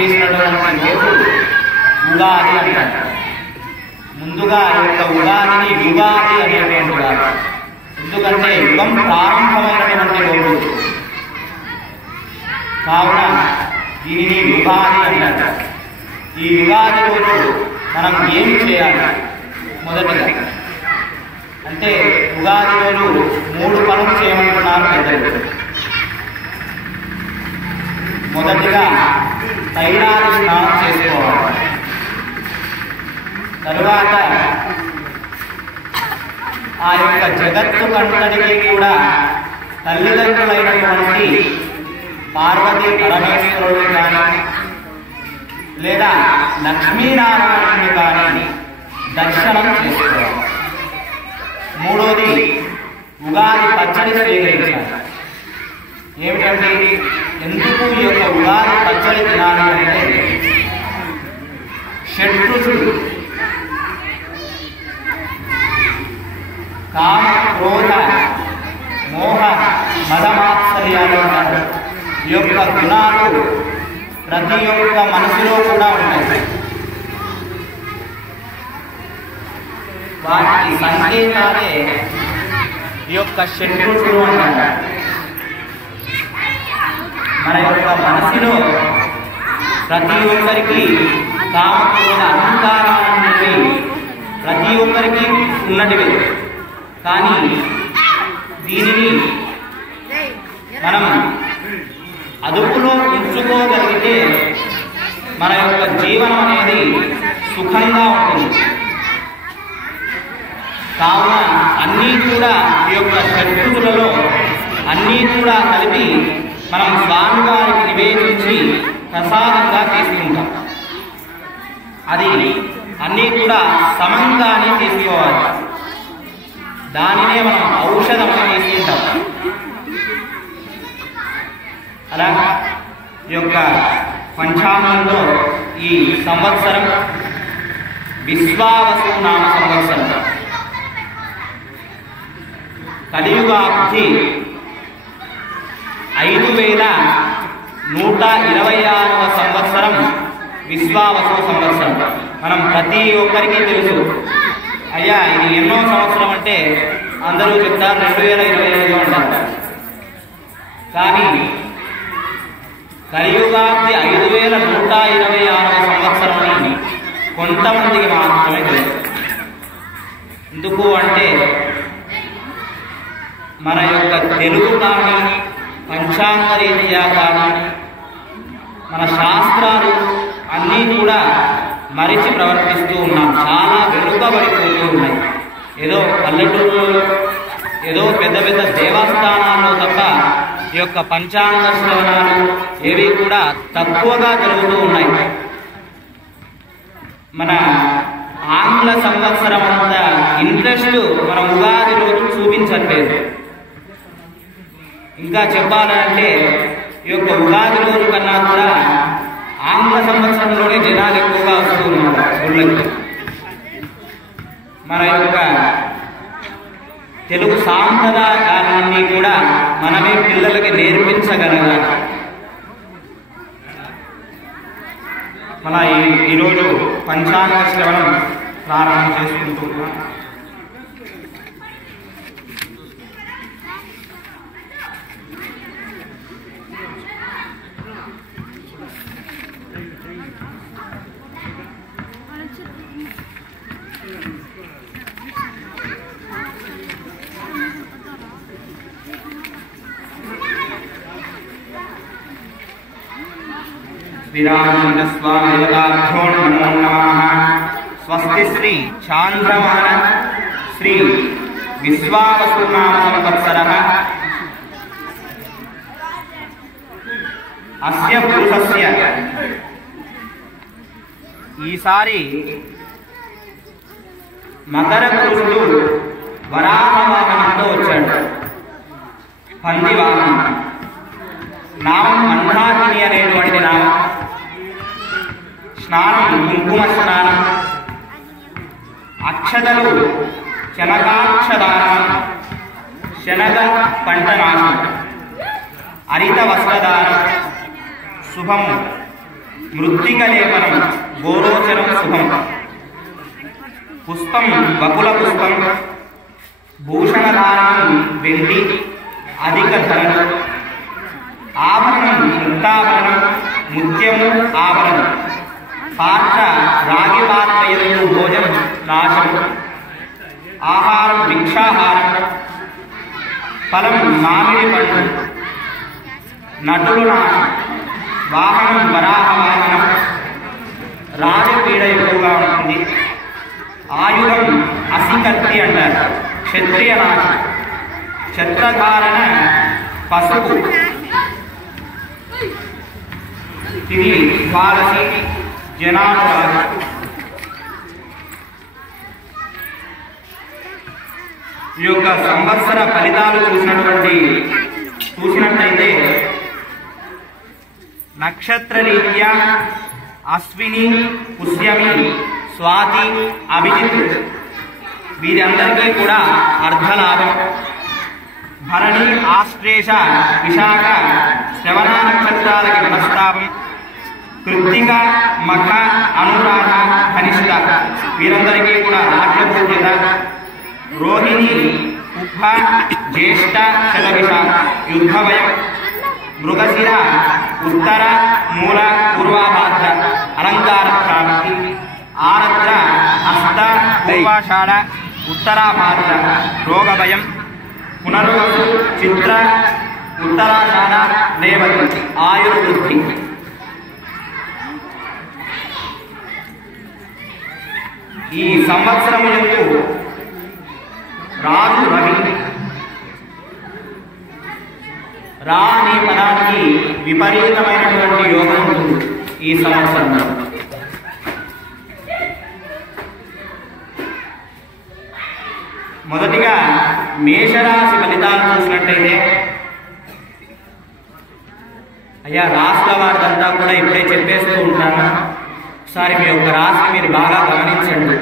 చేసినటువంటి రోజు ఉగాది అంటారు. ముందుగా ఈ యొక్క ఉగాదిని యుగాది అనేటువంటి వారు. ఎందుకంటే యుగం ప్రారంభమైనటువంటి రోజు కావున దీనిని యుగాది అంటారు. ఈ యుగాది రోజు మనం ఏం చేయాలి? మొదటిగా అంటే ఉగాది రోజు 3 పనులు చేయమంటున్నారు పెద్దలు. మొదటిగా తైలాది స్నానం చేసుకోవాలి. తరువాత ఆ యొక్క జగత్తు కంటడికి కూడా తల్లిదండ్రులైనటువంటి పార్వతీ పరమేశ్వరుడు కానీ లేదా లక్ష్మీనారాయణుని కానీ దర్శనం చేసుకోవాలి. మూడోది ఉగాది పచ్చడి స్వీకరించాలి. ఏమిటంటే ఎందుకు ఈ యొక్క ఉగాది పచ్చడి తినాలి అంటే షడ్రుచులు కామ క్రోధ మోహ మదమాత్సర్యాలు అంటారు. ఈ యొక్క గుణాలు ప్రతి ఒక్క మనసులో కూడా ఉన్నాయి. వాటి సంకేతాలే ఈ యొక్క షడ్రుచులు అంటారు. మన యొక్క మనసులో ప్రతి ఒక్కరికి కామక్రోధ అహంకారాన్ని ప్రతి ఒక్కరికి ఉన్నటివే. కానీ దీనిని మనం అదుపులో ఉంచుకోగలిగితే మన యొక్క జీవనం అనేది సుఖంగా ఉంటుంది. కావున అన్నీ కూడా ఈ యొక్క షడ్రుచులలో అన్నీ కూడా కలిపి మనం స్వామివారికి నివేదించి ప్రసాదంగా తీసుకుంటాం. అది అన్నీ కూడా సమంగానే తీసుకోవాలి. దానినే మనం ఔషధం తీసుకుంటాం. అలా ఈ యొక్క పంచాంగంలో ఈ సంవత్సరం విశ్వావసు నామ సంవత్సరం. కలియుగాబ్ది 5126వ సంవత్సరం విశ్వావసు సంవత్సరం. మనం ప్రతి ఒక్కరికి తెలుసు. అయ్యా ఇది ఎన్నో సంవత్సరం అంటే అందరూ చెప్తారు 2025 అంటారు. కానీ కలియుగాబ్ది 5126వ సంవత్సరం అని కొంతమందికి మాత్రమే తెలుసు. ఎందుకు అంటే మన యొక్క తెలుగు కానీ పంచాంగ రీత్యా కానీ మన శాస్త్రాలు అన్నీ కూడా మరిచి ప్రవర్తిస్తూ ఉన్నాం. చాలా వెనుకబడిపోతూ ఉన్నాయి. ఏదో పల్లెటూరులో ఏదో పెద్ద పెద్ద దేవస్థానాల్లో తప్ప ఈ యొక్క పంచాంగ శ్రవణాలు ఏవి కూడా తక్కువగా జరుగుతూ ఉన్నాయి. మన ఆంగ్ల సంవత్సరం అంత ఇంట్రెస్ట్ మన ఉగాది రోజు చూపించట్లేదు. ఇంకా చెప్పాలంటే ఈ యొక్క ఉగాది రోజు కన్నా కూడా ఆంగ్ల సంవత్సరంలోనే జనాలు ఎక్కువగా వస్తూ ఉన్నారు గుళ్ళకి. మన యొక్క తెలుగు సాంప్రదాయాలన్నీ కూడా మనమే పిల్లలకి నేర్పించగలగాలి. మన ఈరోజు పంచాంగ శ్రవణం ప్రారంభం చేసుకుంటున్నాం. శ్రీరామచంద్ర స్వామి దేవతాభ్యో నమో నమః. స్వస్తి శ్రీ చాంద్రమాన శ్రీ విశ్వావసు నామ సంవత్సరః అస్య పురుషస్య. ఈసారి మకర పురుషుడు వరాహ వాహనంతో వచ్చాడు. పంది వాహనం. నామం మందాకిని అనేటువంటి నామం. స్నానం కుంకుమ స్నానం. అక్షతలు శనగాక్షదానం, శనగ పంట నాశనం, హరిత వస్త్రదానం, శుభం మృత్తికలేపనం గోరోచరం శుభం. పుష్పం బకుల పుష్పం. భూషణధారణం వెండి అధిక ధరలు. ఆభరణం ముక్తాభరణం ముత్యము ఆభరణం. పాత్ర రాగి పాత్ర యందు భోజనం నాశం. ఆహారం భిక్షాహారం. ఫలం మామిడి పండు. నటులు నాశం. వాహనం వరాహ వాహనం. రాజపీడ ఎక్కువగా ఉంటుంది. ఆయుధం అసికత్తి అంటారు. క్షత్రియ నాశం. ఛత్రధారణ పసుపు. తిని ద్వాదశి జనానురాగం. ఈ యొక్క సంవత్సర ఫలితాలు చూసినట్లయితే నక్షత్ర రీత్యా అశ్విని పుష్యమి స్వాతి అభిజిత్ వీరందరికీ కూడా అర్ధలాభం. భరణి ఆశ్లేష విశాఖ శ్రవణ నక్షత్రాలకి మనస్తాపం. కృత్తిక మఖ అనురాధ కనిష్ట వీరందరికీ కూడా రాజ్యభూజ్యత. రోహిణి ఉభ జ్యేష్ఠ శతవిష యుద్ధభయం. మృగశిర ఉత్తర మూల పూర్వాభాద్ర అలంకార ప్రాప్తి. ఆరద్ర హస్త పూర్వాషాఢ ఉత్తరాభాద్ర రోగభయం. పునర్వసు చిత్ర ఉత్తరాషాఢ రేవతి ఆయుర్వృద్ధి. ఈ సంవత్సరం యందు రాజు రవి. రా అనే పదానికి విపరీతమైనటువంటి యోగం ఉంటుంది ఈ సంవత్సరంలో. మొదటిగా మేషరాశి ఫలితాలు చూసినట్టయితే అయ్యా రాశుల వారిదంతా కూడా ఇప్పుడే చెప్పేస్తూ ఉంటాను. ఒకసారి మీ యొక్క రాశి మీరు బాగా గమనించండి.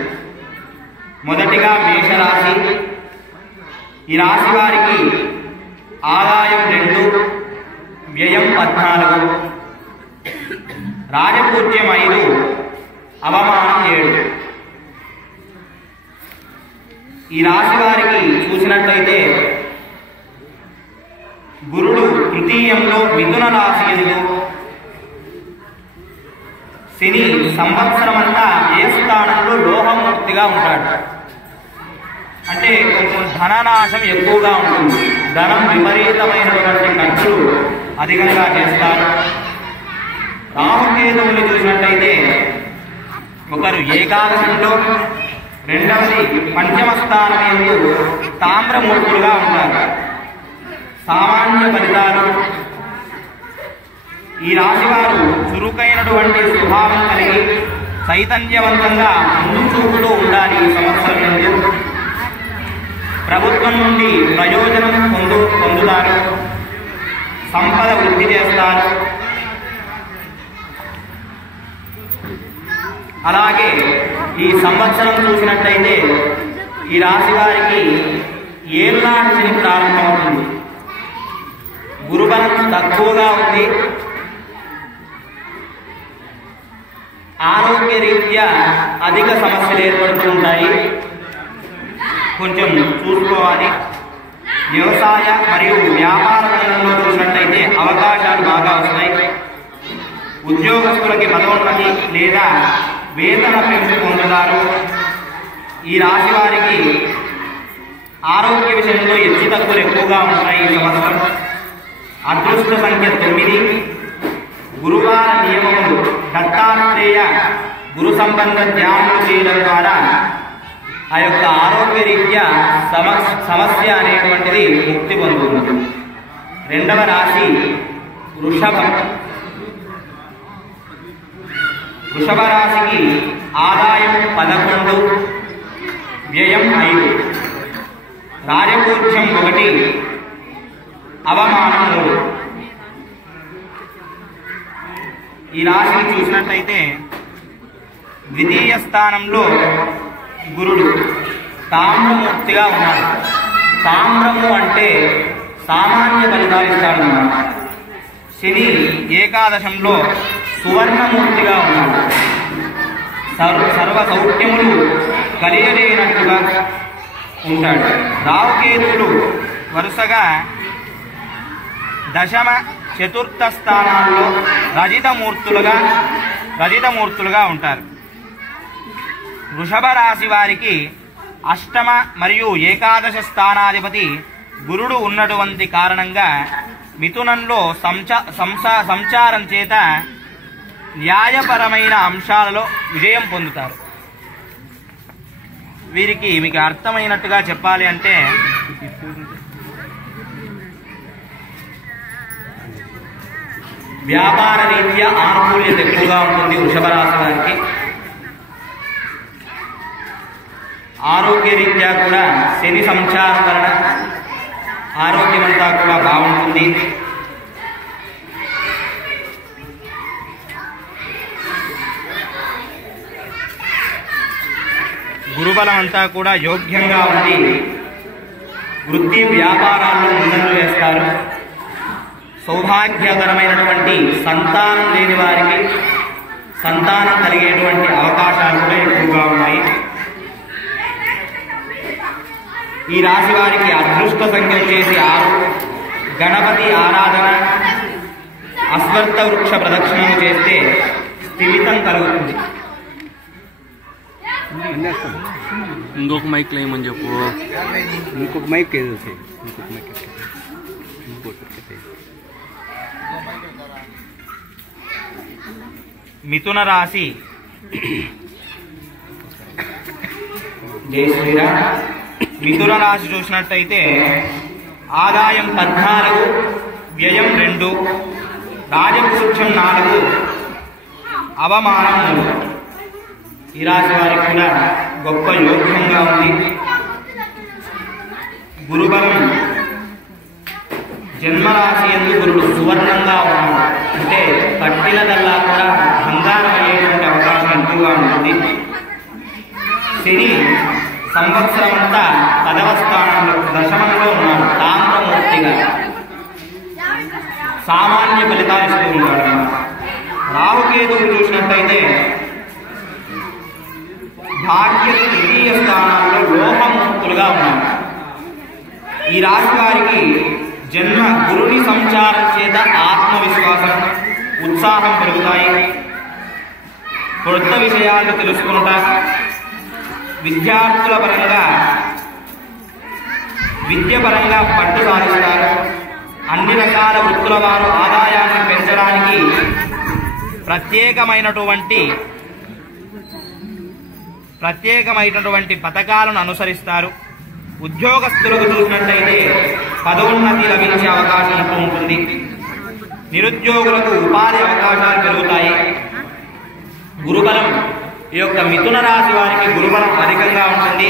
మొదటిగా మేషరాశి. ఈ రాశి వారికి ఆదాయం 2, వ్యయం 14, రాజపూజ్యం 5, అవమానం 7. ఈ రాశి వారికి చూసినట్లయితే గురుడు తృతీయంలో మిథున రాశి యందు. శని సంవత్సరం అంతా ఏ స్థానంలో లోహమూర్తిగా ఉంటాడు. అంటే కొంచెం ధననాశం ఎక్కువగా ఉంటుంది. ధనం విపరీతమైనటువంటి ఖర్చులు అధికంగా చేస్తారు. రాహుకేతువుని చూసినట్లయితే ఒకరు ఏకాదశంలో, రెండవది పంచమ స్థానం యందు తామ్రమూర్తులుగా ఉంటారు. సామాన్య ఫలితాలు. ఈ రాశివారు చురుకైనటువంటి స్వభావం కలిగి చైతన్యవంతంగా ముందు చూపుతూ ఉండాలి. ఈ సంవత్సరం యందు ప్రభుత్వం నుండి ప్రయోజనం పొందుతారు. సంపద వృద్ధి చేస్తారు. అలాగే ఈ సంవత్సరం చూసినట్లయితే ఈ రాశి వారికి ఏళ్ళనాటి శని ప్రారంభమవుతుంది. గురుబలం తక్కువగా ఉంది. ఆరోగ్య రీత్యా అధిక సమస్యలు ఏర్పడుతుంటాయి. కొంచెం చూసుకోవాలి. వ్యవసాయ మరియు వ్యాపార రంగంలో చూసినట్లయితే అవకాశాలు బాగా వస్తాయి. ఉద్యోగస్తులకి పదోన్నతి లేదా వేతన పెంపు పొందుతారు. ఈ రాశి వారికి ఆరోగ్య విషయంలో హెచ్చుతగ్గులు ఎక్కువగా ఉంటాయి ఈ సంవత్సరం. అదృష్ట సంఖ్య 9. గురువార నియమములు. దత్తాత్రేయ గురు సంబంధ ధ్యానం చేయడం ద్వారా ఆ యొక్క ఆరోగ్య రీత్యా సమస్య అనేటువంటిది ముక్తి పొందుతుంది. రెండవ రాశి వృషభం. వృషభ రాశికి ఆదాయం 11, వ్యయం 5, రాజపూజ్యం 1, అవమానం 3. ఈ రాశిని చూసినట్లయితే ద్వితీయ స్థానంలో గురుడు తామ్రమూర్తిగా ఉన్నాడు. తామ్రము అంటే సామాన్య ఫలితాలు ఇస్తాడన్నమాట. శని ఏకాదశంలో సువర్ణమూర్తిగా ఉన్నాడు. సర్వ సౌఖ్యములు కలియలేనట్టుగా ఉంటాడు. రాహుకేతువులు వరుసగా దశమ చతుర్థ స్థానాల్లో రజితమూర్తులుగా ఉంటారు. వృషభ రాశి వారికి అష్టమ మరియు ఏకాదశ స్థానాధిపతి గురుడు ఉన్నటువంటి కారణంగా మిథునంలో సంచారం చేత న్యాయపరమైన అంశాలలో విజయం పొందుతారు. వీరికి మీకు అర్థమైనట్టుగా చెప్పాలి అంటే వ్యాపార రీత్యా ఆనుకూల్యత ఎక్కువగా ఉంటుంది వృషభ రాశి వారికి. ఆరోగ్య రీత్యా కూడా శని సంచారం వలన ఆరోగ్యమంతా కూడా బాగుంటుంది. గురుబలం అంతా కూడా యోగ్యంగా ఉంది. వృత్తి వ్యాపారాల్లో ముందంజ వేస్తారు. సౌభాగ్యకరమైనటువంటి సంతానం లేని వారికి సంతానం కలిగేటువంటి అవకాశాలు కూడా ఎక్కువగా ఉన్నాయి. ఈ రాశి వారికి అదృష్ట సంఖ్య వచ్చేసి 6. గణపతి ఆరాధన, అశ్వత్థ వృక్ష ప్రదక్షిణం చేస్తే స్థిమితం కలుగుతుంది. ఇంకొక మైక్ లేమని చెప్పు. ఇంకొక మైక్ మిథున రాశి జై శ్రీరామ్. మిథున రాశి చూసినట్టయితే ఆదాయం 14, వ్యయం 2, రాజపూజ్యం 4, అవమానం 3. ఈ రాశి వారికి కూడా గొప్ప యోగ్యంగా ఉంది. గురుబలం జన్మరాశి ఎందు గురుడు సువర్ణంగా ఉన్నాడు. అంటే పట్టినదల్లా కూడా బంగారం అయ్యేటువంటి అవకాశం ఎక్కువగా ఉంటుంది. శని సంవత్సరం అంతా 10వ స్థానంలో దశమంలో ఉన్నాడు. తామ్రమూర్తిగా సామాన్య ఫలితాలు ఇస్తూ ఉంటాడు. రాహుకేతువులు చూసినట్టయితే భాగ్య తృతీయ స్థానాల్లో లోహమూర్తులుగా ఉన్నారు. ఈ రాశి వారికి జన్మ గురుని సంచారం చేత ఆత్మవిశ్వాసం, ఉత్సాహం పెరుగుతాయి. కొత్త విషయాలను తెలుసుకుంటా విద్యార్థుల పరంగా విద్యపరంగా పట్టు సాధిస్తారు. అన్ని రకాల వృత్తుల వారు ఆదాయాన్ని పెంచడానికి ప్రత్యేకమైనటువంటి పథకాలను అనుసరిస్తారు. ఉద్యోగస్తులకు చూసినట్లయితే పదోన్నతి లభించే అవకాశం ఉంటుంది. నిరుద్యోగులకు ఉపాధి అవకాశాలు పెరుగుతాయి. గురుబలం ఈ యొక్క మిథున రాశి వారికి గురుబలం అధికంగా ఉంటుంది.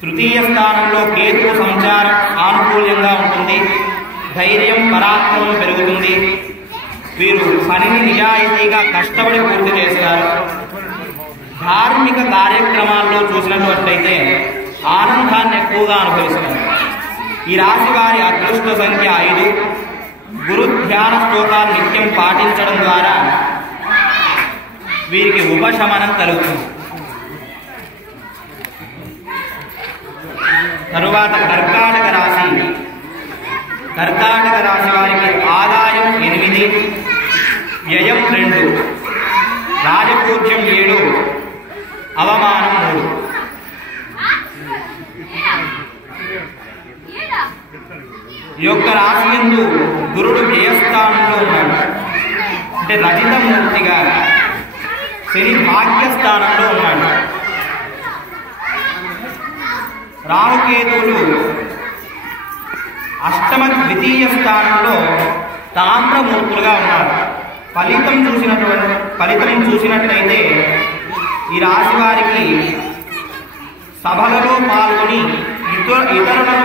తృతీయ స్థానంలో కేతు సంచారం ఆనుకూల్యంగా ఉంటుంది. ధైర్యం, పరాక్రమం పెరుగుతుంది. వీరు పనిని నిజాయితీగా కష్టపడి పూర్తి చేస్తారు. ధార్మిక కార్యక్రమాల్లో చూసినట్లయితే ఆనందాన్ని ఎక్కువగా అనుభవిస్తారు. ఈ రాశి వారి అదృష్ట సంఖ్య 5. గురు ధ్యాన స్తోత్రాలు నిత్యం పాటించడం ద్వారా వీరికి ఉపశమనం కలుగుతుంది. తరువాత కర్కాటక రాశి వారికి ఆదాయం 8, వ్యయం 2, రాజపూజ్యం 7, అవమానం 3. ఈ యొక్క రాశి యందు గురుడు వ్యయస్థానంలో ఉన్నాడు. అంటే రజితమూర్తిగా. శని భాగ్యస్థానంలో ఉన్నాడు. రాహుకేతువులు అష్టమ ద్వితీయ స్థానంలో తామ్రమూర్తులుగా ఉన్నారు. ఫలితం చూసినట్లయితే ఈ రాశి వారికి సభలలో పాల్గొని ఇతరులను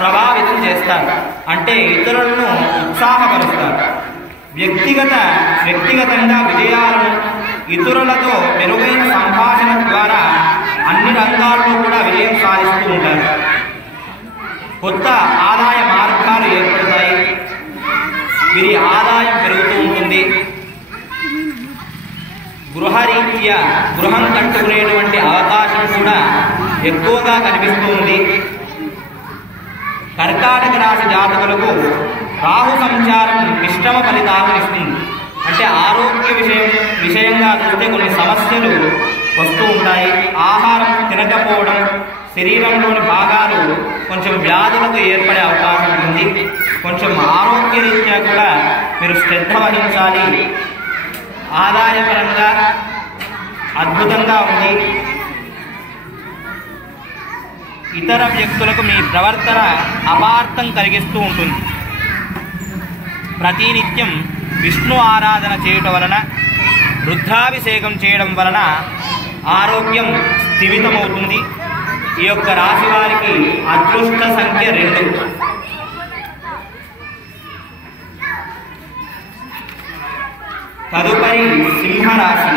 ప్రభావితం చేస్తారు. అంటే ఇతరులను ఉత్సాహపరుస్తారు. వ్యక్తిగతంగా విజయాలను, ఇతరులతో మెరుగైన సంభాషణ ద్వారా అన్ని రంగాల్లో కూడా విజయం సాధిస్తూ ఉంటారు. కొత్త ఆదాయ మార్గాలు ఏర్పడతాయి. వీరి ఆదాయం పెరుగుతూ ఉంటుంది. గృహరీత్యా గృహం కట్టుకునేటువంటి అవకాశం కూడా ఎక్కువగా కనిపిస్తూ ఉంది. కర్కాటక రాశి జాతకులకు రాహు సంచారం మిశ్రమ ఫలితాలను ఇస్తుంది. అంటే ఆరోగ్య విషయంగా చూస్తే కొన్ని సమస్యలు వస్తూ ఉంటాయి. ఆహారం తినకపోవడం, శరీరంలోని భాగాలు కొంచెం వ్యాధులకు ఏర్పడే అవకాశం ఉంది. కొంచెం ఆరోగ్యరీత్యా కూడా మీరు శ్రద్ధ వహించాలి. ఆదాయపరంగా అద్భుతంగా ఉంది. ఇతర వ్యక్తులకు మీ ప్రవర్తన అపార్థం కలిగిస్తూ ఉంటుంది. ప్రతినిత్యం విష్ణు ఆరాధన చేయటం వలన, రుద్రాభిషేకం చేయడం వలన ఆరోగ్యం స్థిమితమవుతుంది. ఈ యొక్క రాశి వారికి అదృష్ట సంఖ్య 2. తదుపరి సింహరాశి.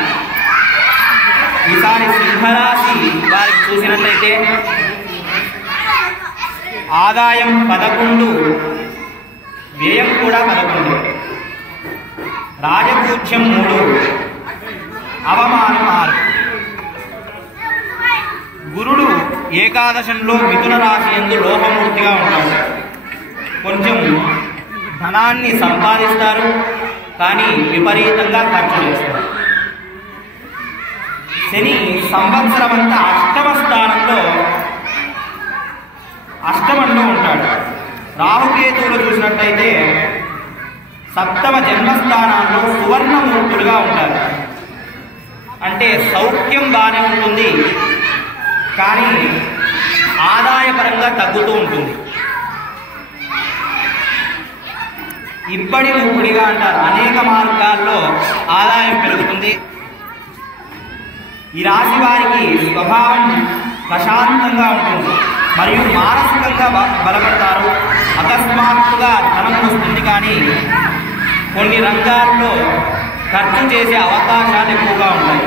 ఈసారి సింహరాశి వారికి చూసినట్లయితే ఆదాయం 11, వ్యయం కూడా 11, రాజపూజ్యం 3, అవమానం 6. గురుడు ఏకాదశంలో మిథున రాశి యందు లోహమూర్తిగా ఉంటాడు. కొంచెం ధనాన్ని సంపాదిస్తారు, కానీ విపరీతంగా ఖర్చు చేస్తారు. శని సంవత్సరం అంతా అష్టమంలో ఉంటాడు. రాహుకేతువులు చూసినట్టయితే సప్తమ జన్మస్థానాల్లో సువర్ణమూర్తులుగా ఉంటారు. అంటే సౌఖ్యం బాగానే ఉంటుంది, కానీ ఆదాయపరంగా తగ్గుతూ ఉంటుంది. ఇబ్బడి ముప్పుడిగా అంటారు. అనేక మార్గాల్లో ఆదాయం పెరుగుతుంది. ఈ రాశి వారికి స్వభావం ప్రశాంతంగా ఉంటుంది మరియు మానసికంగా బలపడతారు. అకస్మాత్తుగా ధనం వస్తుంది, కానీ కొన్ని రంగాల్లో ఖర్చు చేసే అవకాశాలు ఎక్కువగా ఉంటాయి.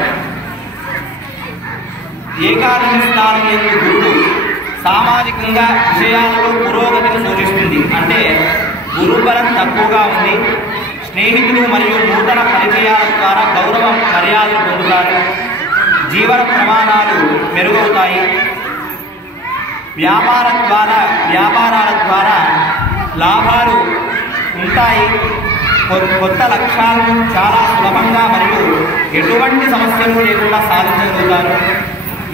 ఏకాదశి స్థానం యందు గురుడు సామాజికంగా విషయాలలో పురోగతిని సూచిస్తుంది. అంటే గురుబలం తక్కువగా ఉంది. స్నేహితులు మరియు నూతన పరిచయాల ద్వారా గౌరవ మర్యాదలు పొందుతారు. జీవన ప్రమాణాలు మెరుగవుతాయి. వ్యాపారాల ద్వారా లాభాలు ఉంటాయి. కొత్త లక్ష్యాలను చాలా సులభంగా మరియు ఎటువంటి సమస్యలు లేకుండా సాధించగలుగుతారు.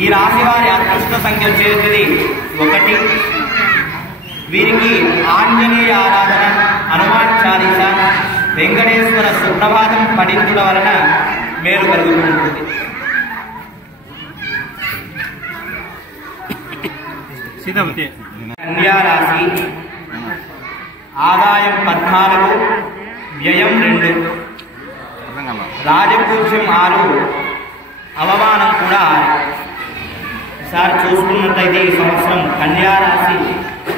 ఈ రాశి వారి అదృష్ట సంఖ్య వచ్చేది 1. వీరికి ఆంజనేయ ఆరాధన, హనుమాన్ చాలీస, వెంకటేశ్వర సుప్రభాతం పఠించడం వలన మేలు కలుగుతుంది. కన్యా రాశి. ఆదాయం 14, వ్యయం 2, రాజపూజ్యం 6, అవమానం కూడా 6. ఈసారి చూసుకున్నట్లయితే ఈ సంవత్సరం కన్యా రాశి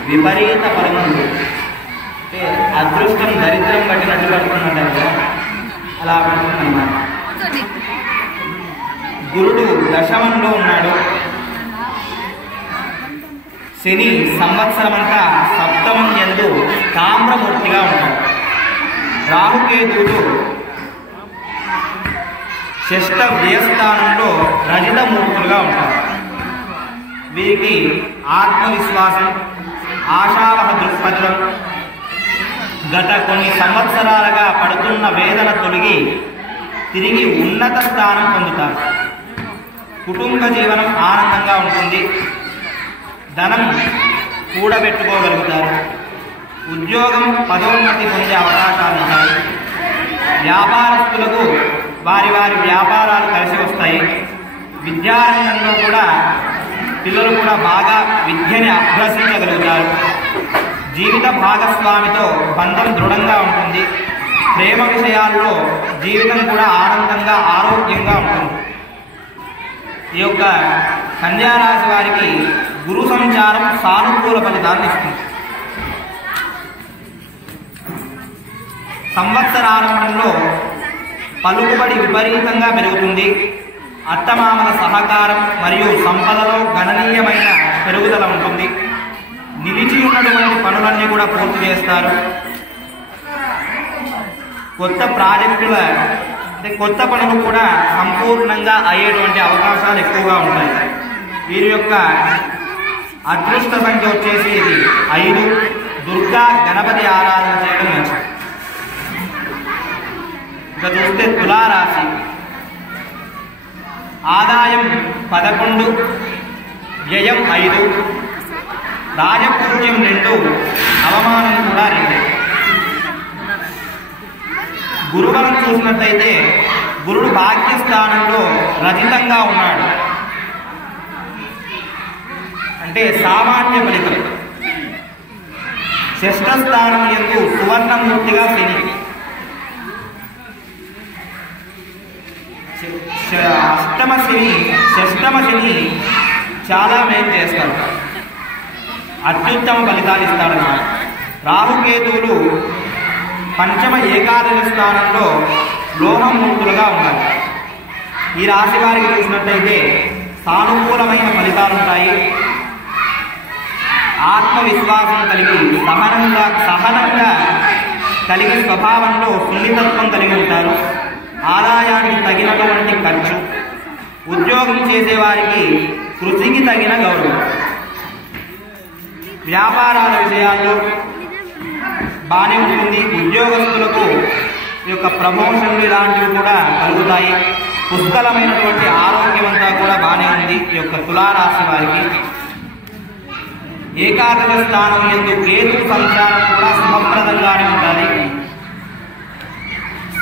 విపరీత ఫలముంది. అంటే అదృష్టం దరిద్రం పట్టినట్టు పడుతున్నట్టు అలా పడుతుందన్నమాట. గురుడు దశమంలో ఉన్నాడు. శని సంవత్సరమంతా సప్తమం యందు తామ్రమూర్తిగా ఉంటాడు. రాహుకేతువులు షష్ఠ వ్యయస్థానంలో రజితమూర్తులుగా ఉంటారు. వీరికి ఆత్మవిశ్వాసం, ఆశావహ దృక్పథం, గత కొన్ని సంవత్సరాలుగా పడుతున్న వేదన తొలగి తిరిగి ఉన్నత స్థానం పొందుతారు. కుటుంబ జీవనం ఆనందంగా ఉంటుంది. ధనం కూడబెట్టుకోగలుగుతారు. ఉద్యోగం పదోన్నతి పొందే అవకాశాలు ఉంటాయి. వ్యాపారస్తులకు వారి వ్యాపారాలు కలిసి వస్తాయి. విద్యారంగంలో కూడా పిల్లలు కూడా బాగా విద్యని అభ్యసించగలుగుతారు. జీవిత భాగస్వామితో బంధం దృఢంగా ఉంటుంది. ప్రేమ విషయాల్లో జీవితం కూడా ఆనందంగా, ఆరోగ్యంగా ఉంటుంది. ఈ యొక్క కన్యా రాశి వారికి గురు సంచారం సానుకూల ఫలితాన్ని ఇస్తుంది. సంవత్సరారంభంలో పలుకుబడి విపరీతంగా పెరుగుతుంది. అత్తమామల సహకారం మరియు సంపదలో గణనీయమైన పెరుగుదల ఉంటుంది. నిలిచి ఉన్నటువంటి పనులన్నీ కూడా పూర్తి చేస్తారు. కొత్త ప్రాజెక్టుల అంటే కొత్త పనులు కూడా సంపూర్ణంగా అయ్యేటువంటి అవకాశాలు ఎక్కువగా ఉంటాయి. వీరి యొక్క అదృష్ట సంఖ్య వచ్చేసి ఇది 5. దుర్గా గణపతి ఆరాధన చేయడం మంచిది. ఇక చూస్తే తులారాశి ఆదాయం 11, వ్యయం 5, రాజపూజ్యం 2, అవమానం కూడా 2. గురుబలం చూసినట్లయితే గురుడు భాగ్యస్థానంలో రజితంగా ఉన్నాడు, అంటే సామాన్య ఫలితం. షష్ఠ స్థానం యందు సువర్ణమూర్తిగా శని, షష్టమ శని చాలా మేలు చేస్తాడు, అత్యుత్తమ ఫలితాలు ఇస్తాడన్నమాట. రాహుకేతువులు పంచమ ఏకాదశి స్థానంలో లోహమూర్తులుగా ఉన్నారు. ఈ రాశి వారికి చూసినట్లయితే సానుకూలమైన ఫలితాలు ఉంటాయి. ఆత్మవిశ్వాసం కలిగి సహనంగా కలిగి స్వభావంలో సున్నితత్వం కలిగి ఉంటారు. ఆదాయానికి తగినటువంటి ఖర్చు, ఉద్యోగం చేసేవారికి కృషికి తగిన గౌరవం. వ్యాపారాల విషయాల్లో బాగానే ఉంటుంది. ఉద్యోగస్తులకు ఈ యొక్క ప్రమోషన్లు ఇలాంటివి కూడా కలుగుతాయి. పుష్కలమైనటువంటి ఆరోగ్యం అంతా కూడా బాగానే ఉంది ఈ యొక్క తులారాశి వారికి. ఏకాదశ స్థానం యందు కేతు సంచారం కూడా శుభప్రదంగానే ఉండాలి.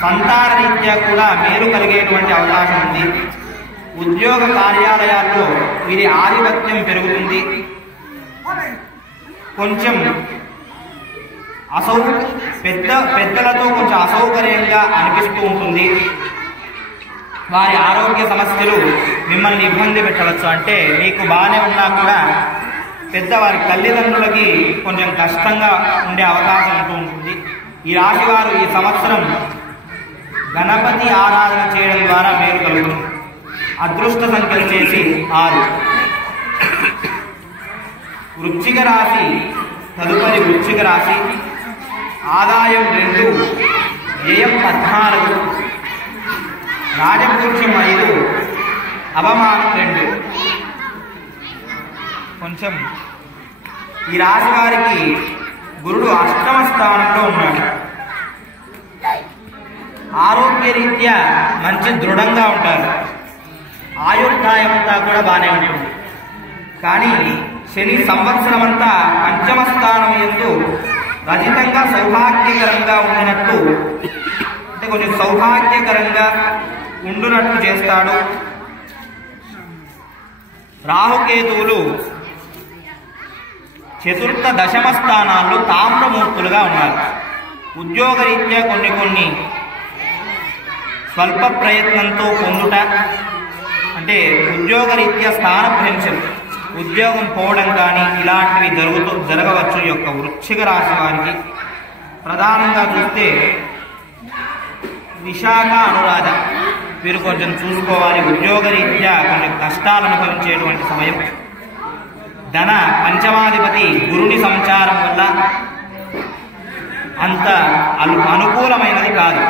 సంతాన రీత్యా కూడా మేలు కలిగేటువంటి అవకాశం ఉంది. ఉద్యోగ కార్యాలయాల్లో వీరి ఆధిపత్యం పెరుగుతుంది. కొంచెం పెద్దలతో కొంచెం అసౌకర్యంగా అనిపిస్తూ ఉంటుంది. వారి ఆరోగ్య సమస్యలు మిమ్మల్ని ఇబ్బంది పెట్టవచ్చు. అంటే మీకు బాగానే ఉన్నా కూడా పెద్దవారి తల్లిదండ్రులకి కొంచెం కష్టంగా ఉండే అవకాశం ఉంటూ ఉంటుంది. ఈ రాశి వారు ఈ సంవత్సరం గణపతి ఆరాధన చేయడం ద్వారా మేలు కలుగుతుంది. అదృష్ట సంఖ్యలు చేసి 6. వృశ్చిక రాశి తదుపరి వృశ్చిక రాశి ఆదాయం 2, వ్యయం 14, రాజపూజ్యం 5, అవమానం 2. కొంచెం ఈ రాశి వారికి గురుడు అష్టమ స్థానంలో ఉన్నాడు. ఆరోగ్య రీత్యా మంచి దృఢంగా ఉంటారు. ఆయుర్దాయం అంతా కూడా బాగానే ఉంటుంది. కానీ శని సంవత్సరం అంతా పంచమ స్థానం యందు రజితంగా సౌభాగ్యకరంగా ఉండినట్టు, అంటే కొంచెం సౌభాగ్యకరంగా ఉండునట్టు చేస్తాడు. రాహుకేతువులు చతుర్థ దశమ స్థానాల్లో తామ్రమూర్తులుగా ఉన్నారు. ఉద్యోగరీత్యా కొన్ని స్వల్ప ప్రయత్నంతో పొందుట, అంటే ఉద్యోగరీత్యా స్థానభ్రంశం, ఉద్యోగం పోవడం కానీ ఇలాంటివి జరగవచ్చు. ఈ యొక్క వృశ్చిక రాశి వారికి ప్రధానంగా చూస్తే విశాఖ, అనురాధ వీరు కొంచెం చూసుకోవాలి. ఉద్యోగరీత్యా కొన్ని కష్టాలు అనుభవించేటువంటి సమయం. ధన పంచమాధిపతి గురుని సంచారం వల్ల అంత అనుకూలమైనది కాదు.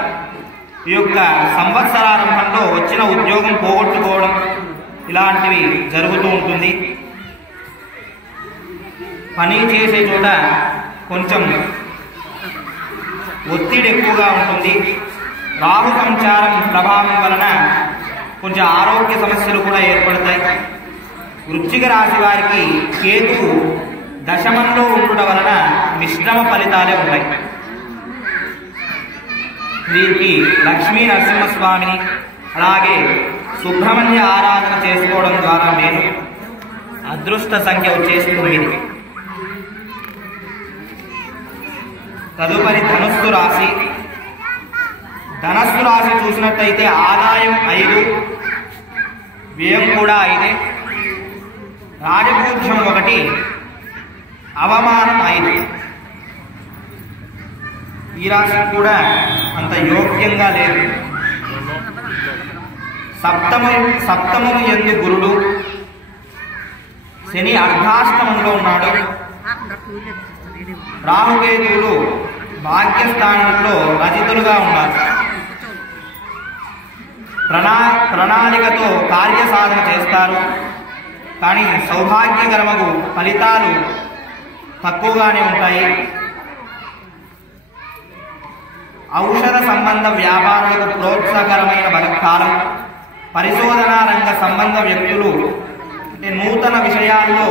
ఈ యొక్క సంవత్సరారంభంలో వచ్చిన ఉద్యోగం పోగొట్టుకోవడం ఇలాంటివి జరుగుతూ ఉంటుంది. పని చేసే చోట కొంచెం ఒత్తిడి ఎక్కువగా ఉంటుంది. రాహు సంచారం ప్రభావం వలన కొంచెం ఆరోగ్య సమస్యలు కూడా ఏర్పడతాయి. వృశ్చిక రాశి వారికి కేతు దశమంలో ఉండడం వలన మిశ్రమ ఫలితాలే ఉంటాయి. వీరికి లక్ష్మీ నరసింహస్వామిని అలాగే సుబ్రహ్మణ్య ఆరాధన చేసుకోవడం ద్వారా మేలు. అదృష్ట సంఖ్య వచ్చేసి 9. తదుపరి ధనస్సు రాశి. ధనస్సు రాశి చూసినట్టయితే ఆదాయం 5, వ్యయం కూడా 5, రాజపూజ్యం 1, అవమానం 5. ఈ రాశి కూడా అంత యోగ్యంగా లేదు. సప్తమము యందు గురుడు, శని అర్ధాష్టమంలో ఉన్నాడు. రాహుకేతువులు భాగ్యస్థానంలో రజితులుగా ఉన్నారు. ప్రణాళికతో కార్యసాధన చేస్తారు. కానీ సౌభాగ్యకరమగు ఫలితాలు తక్కువగానే ఉంటాయి. ఔషధ సంబంధ వ్యాపారాలకు ప్రోత్సాహకరమైన కాలం. పరిశోధనా రంగ సంబంధ వ్యక్తులు అంటే నూతన విషయాల్లో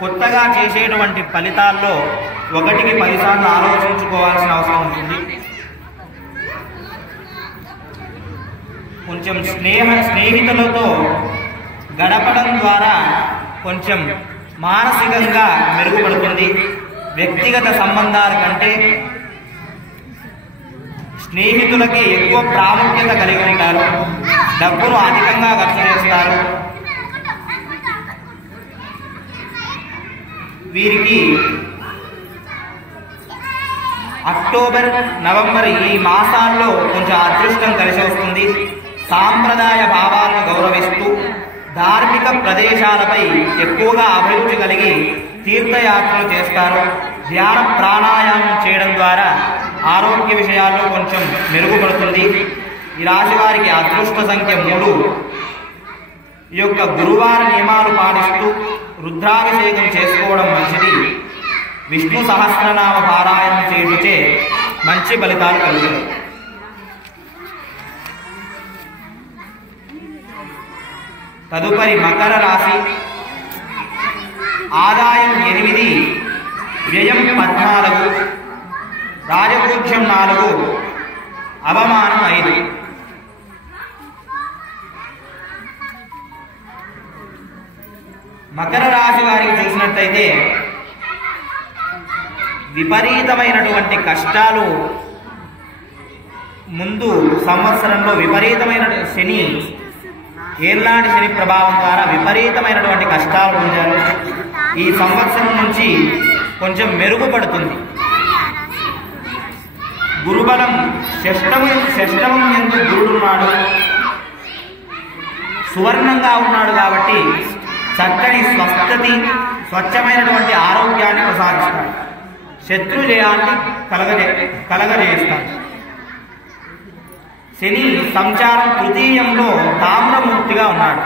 కొత్తగా చేసేటువంటి ఫలితాల్లో 1కి 10 సార్లు ఆలోచించుకోవాల్సిన అవసరం ఉంటుంది. కొంచెం స్నేహితులతో గడపడం ద్వారా కొంచెం మానసికంగా మెరుగుపడుతుంది. వ్యక్తిగత సంబంధాల కంటే స్నేహితులకి ఎక్కువ ప్రాముఖ్యత కలిగి ఉంటారు. డబ్బును అధికంగా ఖర్చు చేస్తారు. వీరికి అక్టోబర్, నవంబర్ ఈ మాసాల్లో కొంచెం అదృష్టం కలిసి వస్తుంది. సాంప్రదాయ భావాలను గౌరవిస్తూ ధార్మిక ప్రదేశాలపై ఎక్కువగా అభిరుచి కలిగి తీర్థయాత్రలు చేస్తారు. ధ్యాన ప్రాణాయామం చేయడం ద్వారా ఆరోగ్య విషయాల్లో కొంచెం మెరుగుపడుతుంది. ఈ రాశి వారికి అదృష్ట సంఖ్య 3. ఈ యొక్క గురువార నియమాలు పాటిస్తూ రుద్రాభిషేకం చేసుకోవడం మంచిది. విష్ణు సహస్రనామ పారాయణం చేయుటచే మంచి ఫలితాలు కలుగుతాయి. తదుపరి మకర రాశి. ఆదాయం 8, వ్యయం 14, రాజపూజ్యం 4, అవమానం 5. మకర రాశి వారికి చూసినట్లయితే విపరీతమైనటువంటి కష్టాలు ముందు సంవత్సరంలో విపరీతమైన శని, ఏళ్ళనాటి శని ప్రభావం ద్వారా విపరీతమైనటువంటి కష్టాలు పొందారు. ఈ సంవత్సరం నుంచి కొంచెం మెరుగుపడుతుంది. గురుబలం షష్టమం ఎందు గురుడున్నాడు, సువర్ణంగా ఉన్నాడు కాబట్టి చక్కని స్వచ్ఛమైనటువంటి ఆరోగ్యాన్ని ప్రసాదిస్తాడు. శత్రు జయాన్ని కలగజేస్తాడు. శని సంచారం తృతీయంలో తామ్రమూర్తిగా ఉన్నాడు.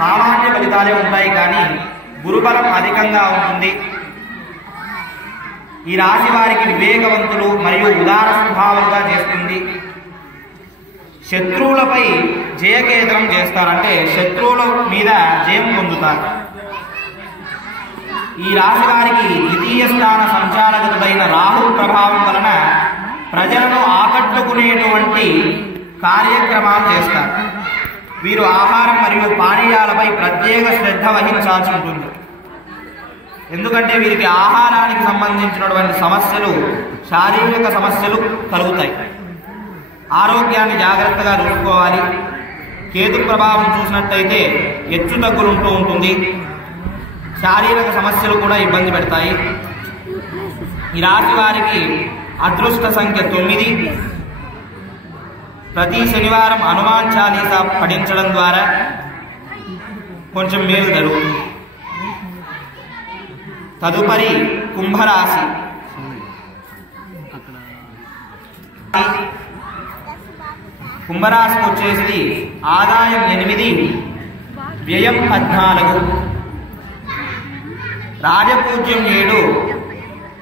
సామాన్య ఫలితాలే ఉంటాయి కానీ గురుబలం అధికంగా ఉంటుంది. ఈ రాశి వారికి వివేకవంతులు మరియు ఉదార స్వభావంగా చేస్తుంది. శత్రువులపై జయకేతనం చేస్తారంటే శత్రువుల మీద జయం పొందుతారు. ఈ రాశి వారికి ద్వితీయ స్థాన సంచారకుడైన రాహు ప్రభావం వలన ప్రజలను ఆకట్టుకునేటువంటి కార్యక్రమాలు చేస్తారు. వీరు ఆహారం మరియు పానీయాలపై ప్రత్యేక శ్రద్ధ వహించాల్సి ఉంటుంది. ఎందుకంటే వీరికి ఆహారానికి సంబంధించినటువంటి సమస్యలు, శారీరక సమస్యలు కలుగుతాయి. ఆరోగ్యాన్ని జాగ్రత్తగా చూసుకోవాలి. కేతు ప్రభావం చూసినట్టయితే హెచ్చు తగ్గులు ఉంటూ ఉంటుంది. శారీరక సమస్యలు కూడా ఇబ్బంది పెడతాయి. ఈ రాశి వారికి అదృష్ట సంఖ్య 9. ప్రతి శనివారం హనుమాన్ చాలీసా పఠించడం ద్వారా కొంచెం మేలు జరుగుతుంది. తదుపరి కుంభరాశి. కుంభరాశికి వచ్చేసి ఆదాయం 8, వ్యయం 14, రాజపూజ్యం 7,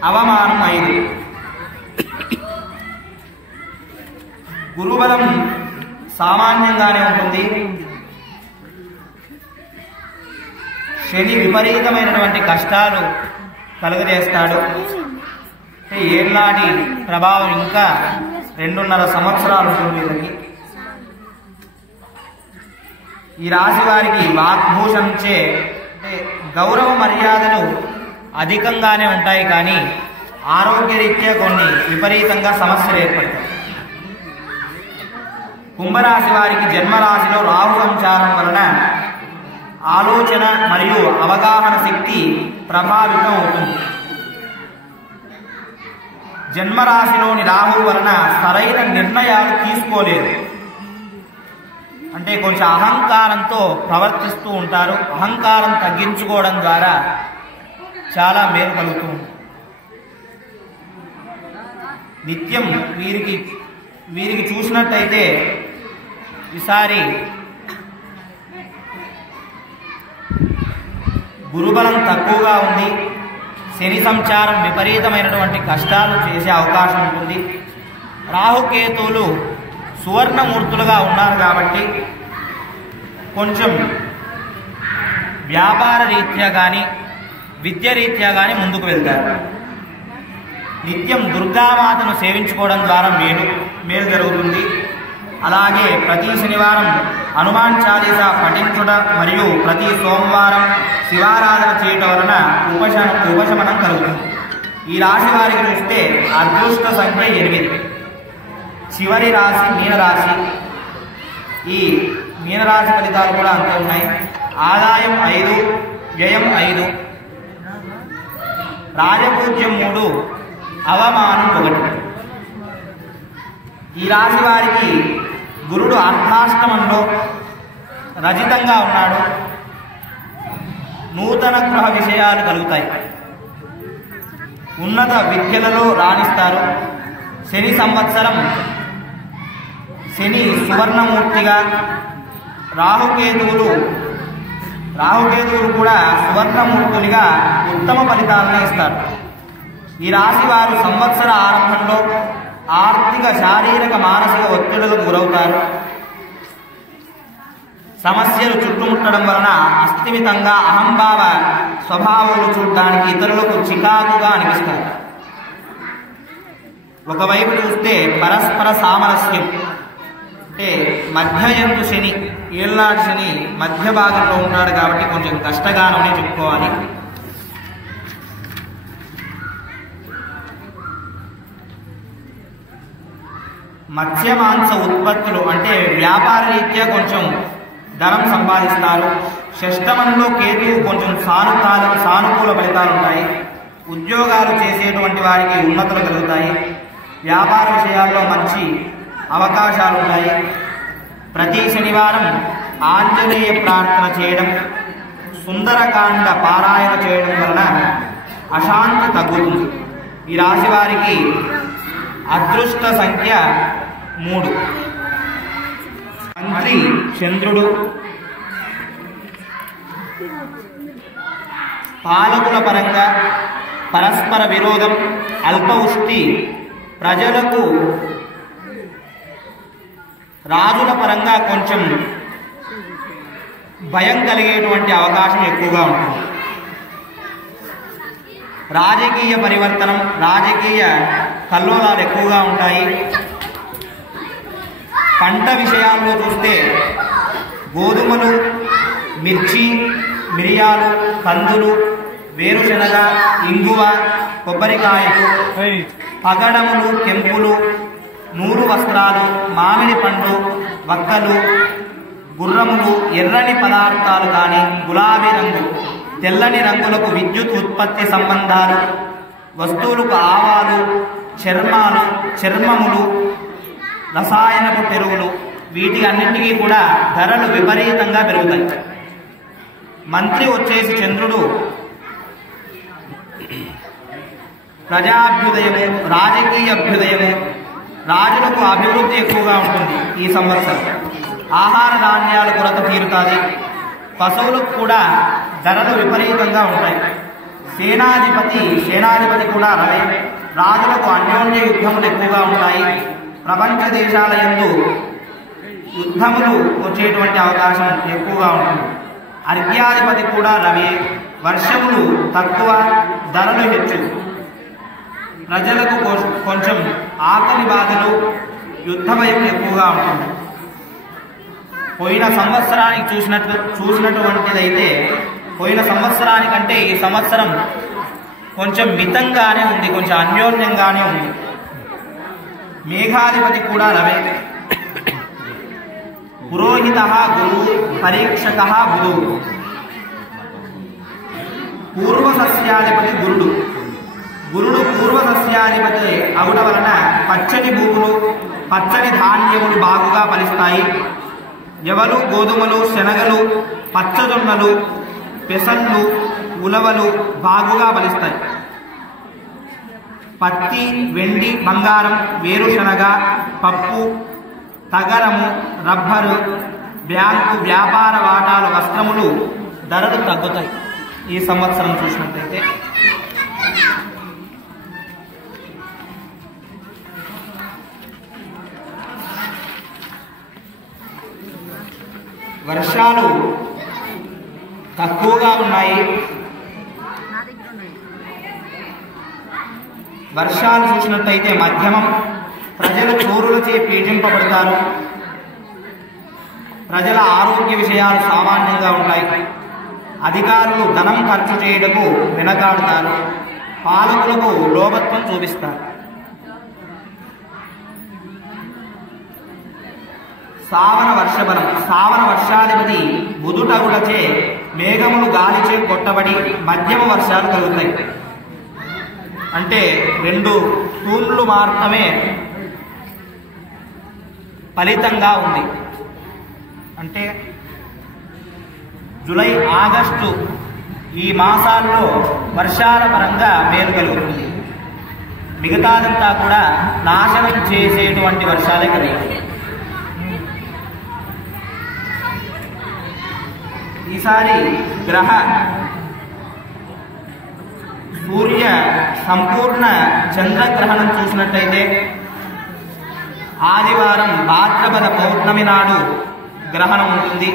అవమానం 5. గురుబలం సామాన్యంగానే ఉంటుంది. శని విపరీతమైనటువంటి కష్టాలు కలుగజేస్తాడు. ఏళ్ళనాటి ప్రభావం ఇంకా 2.5 సంవత్సరాలు ఉంటుంది వీరికి. ఈ రాశి వారికి వాగ్భూషణించే అంటే గౌరవ మర్యాదలు అధికంగానే ఉంటాయి కానీ ఆరోగ్యరీత్యా కొన్ని విపరీతంగా సమస్యలు ఏర్పడతాయి. కుంభరాశి వారికి జన్మరాశిలో రాహు సంచారం వలన ఆలోచన మరియు అవగాహన శక్తి ప్రభావితం అవుతుంది. జన్మరాశిలోని రాహు వలన సరైన నిర్ణయాలు తీసుకోలేదు. అంటే కొంచెం అహంకారంతో ప్రవర్తిస్తూ ఉంటారు. అహంకారం తగ్గించుకోవడం ద్వారా చాలా మేలు కలుగుతుంది. నిత్యం వీరికి చూసినట్టయితే ఈసారి గురుబలం తక్కువగా ఉంది. శని సంచారం విపరీతమైనటువంటి కష్టాలు చేసే అవకాశం ఉంటుంది. రాహుకేతువులు సువర్ణమూర్తులుగా ఉన్నారు కాబట్టి కొంచెం వ్యాపార రీత్యా కానీ విద్య రీత్యా కానీ ముందుకు వెళ్తారు. నిత్యం దుర్గామాతను సేవించుకోవడం ద్వారా మేలు జరుగుతుంది. అలాగే ప్రతి శనివారం హనుమాన్ చాలీసా పఠించుట మరియు ప్రతి సోమవారం శివారాధన చేయటం వలన ఉపశమనం కలుగుతుంది. ఈ రాశి వారికి చూస్తే అదృష్ట సంఖ్య 8. చివరి రాశి మీనరాశి. ఈ మీనరాశి ఫలితాలు కూడా అంతే ఉన్నాయి. ఆదాయం 5, వ్యయం 5, రాజపూజ్యం 3, అవమానం 1. ఈ రాశి వారికి గురుడు అర్ధాష్టమంలో రజితంగా ఉన్నాడు. నూతన గృహ విషయాలు కలుగుతాయి. ఉన్నత విద్యలలో రాణిస్తారు. శని సంవత్సరం శని సువర్ణమూర్తిగా, రాహుకేతువులు కూడా సువర్ణమూర్తులుగా ఉత్తమ ఫలితాలను ఇస్తారు. ఈ రాశి వారు సంవత్సర ఆరంభంలో ఆర్థిక, శారీరక, మానసిక ఒత్తిడులకు గురవుతారు. సమస్యలు చుట్టుముట్టడం వలన అస్థిమితంగా అహంభావ స్వభావాలు చూడడానికి ఇతరులకు చికాకుగా అనిపిస్తారు. ఒకవైపు చూస్తే పరస్పర సామరస్యం, అంటే మధ్యయందు శని, ఏళ్ళనాటి శని మధ్య భాగంలో ఉన్నాడు కాబట్టి కొంచెం కష్టగానే చెప్పుకోవాలి. మత్స్య మాంస ఉత్పత్తులు అంటే వ్యాపార రీత్యా కొంచెం ధనం సంపాదిస్తారు. షష్టమంలో కేతువు కొంచెం సానుకూల ఫలితాలు ఉంటాయి. ఉద్యోగాలు చేసేటువంటి వారికి ఉన్నతులు కలుగుతాయి. వ్యాపార విషయాల్లో మంచి అవకాశాలు ఉంటాయి. ప్రతి శనివారం ఆంజనేయ ప్రార్థన చేయడం, సుందరకాండ పారాయణ చేయడం వలన అశాంతి తగ్గుతుంది. ఈ రాశి వారికి అదృష్ట సంఖ్య 3. మంత్రి చంద్రుడు. పాలకుల పరంగా పరస్పర విరోధం, అల్పవృష్టి, ప్రజలకు రాజుల పరంగా కొంచెం భయం కలిగేటువంటి అవకాశం ఎక్కువగా ఉంటుంది. రాజకీయ పరివర్తనం, రాజకీయ కల్లోలాలు ఎక్కువగా ఉంటాయి. పంట విషయాల్లో చూస్తే గోధుమలు, మిర్చి, మిరియాలు, కందులు, వేరుశనగ, ఇంగువ, కొబ్బరికాయలు, పగడములు, కెంపులు, నూలు వస్త్రాలు, మామిడి పండ్లు, వక్కలు, గుర్రములు, ఎర్రని పదార్థాలు కానీ గులాబీ రంగు, తెల్లని రంగులకు విద్యుత్ ఉత్పత్తి సంబంధాలు, వస్తువులకు ఆవాలు, చర్మములు, రసాయనపు పెరుగులు, వీటి అన్నింటికీ కూడా ధరలు విపరీతంగా పెరుగుతాయి. మంత్రి వచ్చేసి చంద్రుడు ప్రజాభ్యుదయము, రాజకీయ అభ్యుదయము, రాజులకు అభివృద్ధి ఎక్కువగా ఉంటుంది. ఈ సంవత్సరం ఆహార ధాన్యాల కొరత తీరుతుంది. పశువులకు కూడా ధరలు విపరీతంగా ఉంటాయి. సేనాధిపతి కూడా రవే. రాజులకు అన్యోన్య యుద్ధములు ఎక్కువగా ఉంటాయి. ప్రపంచ దేశాల యందు యుద్ధములు వచ్చేటువంటి అవకాశం ఎక్కువగా ఉంటుంది. అర్ఘ్యాధిపతి కూడా రవే. వర్షములు తక్కువ, ధరలు హెచ్చు. ప్రజలకు కొంచెం ఆకలి బాధలు, యుద్ధ భయం ఎక్కువగా ఉంటుంది. పోయిన సంవత్సరానికి చూసినటువంటిదైతే పోయిన సంవత్సరానికంటే ఈ సంవత్సరం కొంచెం మితంగానే ఉంది, కొంచెం అన్యోన్యంగానే ఉంది. మేఘాధిపతి కూడా రవే. పురోహిత గురు, పరీక్షక బుధువు. పూర్వసస్యాధిపతి గురుడు పూర్వసస్యాధిపతి అవుట వలన పచ్చని భూములు, పచ్చని ధాన్యములు బాగుగా ఫలిస్తాయి. ఎవలు, గోధుమలు, శనగలు, పచ్చజొన్నలు, పెసళ్ళు, ఉలవలు బాగుగా ఫలిస్తాయి. పత్తి, వెండి, బంగారం, వేరుశనగ, పప్పు, తగరము, రబ్బరు, బ్యాంకు వ్యాపార వాటాల వస్త్రములు ధరలు తగ్గుతాయి ఈ సంవత్సరం చూసినట్లయితే. వర్షాలు తక్కువగా ఉన్నాయి. వర్షాలు చూసినట్టయితే మధ్యమం. ప్రజలు చోరులచే పీడింపబడతారు. ప్రజల ఆరోగ్య విషయాలు సామాన్యంగా ఉంటాయి. అధికారులు ధనం ఖర్చు చేయడకు వెనకాడుతారు. పాలకులకు లోభత్వం చూపిస్తారు. సావన వర్షబలం. సావన వర్షాధిపతి బుధుటగుడచే మేఘములు గాలిచే కొట్టబడి మధ్యమ వర్షాలు కలుగుతాయి. అంటే 2 తూన్లు మాత్రమే ఫలితంగా ఉంది. అంటే జూలై, ఆగస్టు ఈ మాసాల్లో వర్షాల పరంగా మేలు కలుగుతుంది. మిగతాదంతా కూడా నాశనం చేసేటువంటి వర్షాలే కలుగుతాయి. ఈసారి గ్రహ సూర్య సంపూర్ణ చంద్రగ్రహణం చూసినట్టయితే ఆదివారం భాద్రపద పౌర్ణమి నాడు గ్రహణం ఉంటుంది.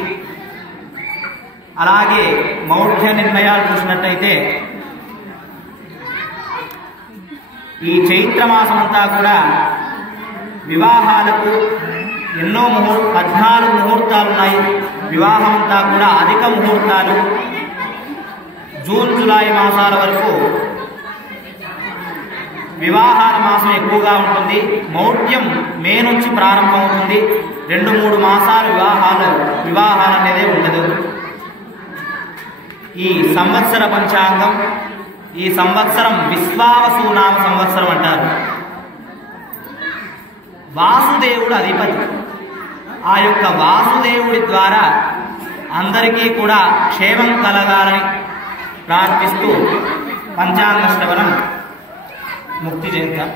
అలాగే మౌఢ్య నిర్ణయాలు చూసినట్టయితే ఈ చైత్రమాసం అంతా కూడా వివాహాలకు ఎన్నో 14 ముహూర్తాలు ఉన్నాయి. వివాహం అంతా కూడా అధిక ముహూర్తాలు. జూన్, జూలై మాసాల వరకు వివాహాల మాసం ఎక్కువగా ఉంటుంది. మౌఢ్యం మే నుంచి ప్రారంభమవుతుంది. 2-3 మాసాలు వివాహాలు అనేది ఉండదు. ఈ సంవత్సర పంచాంగం, ఈ సంవత్సరం విశ్వావసునామ సంవత్సరం అంటారు. వాసుదేవుడు అధిపతి. ఆ యొక్క వాసుదేవుడి ద్వారా అందరికీ కూడా క్షేమం కలగాలని ప్రార్థిస్తూ పంచాంగ శ్రవణం ముక్తి చేద్దాం.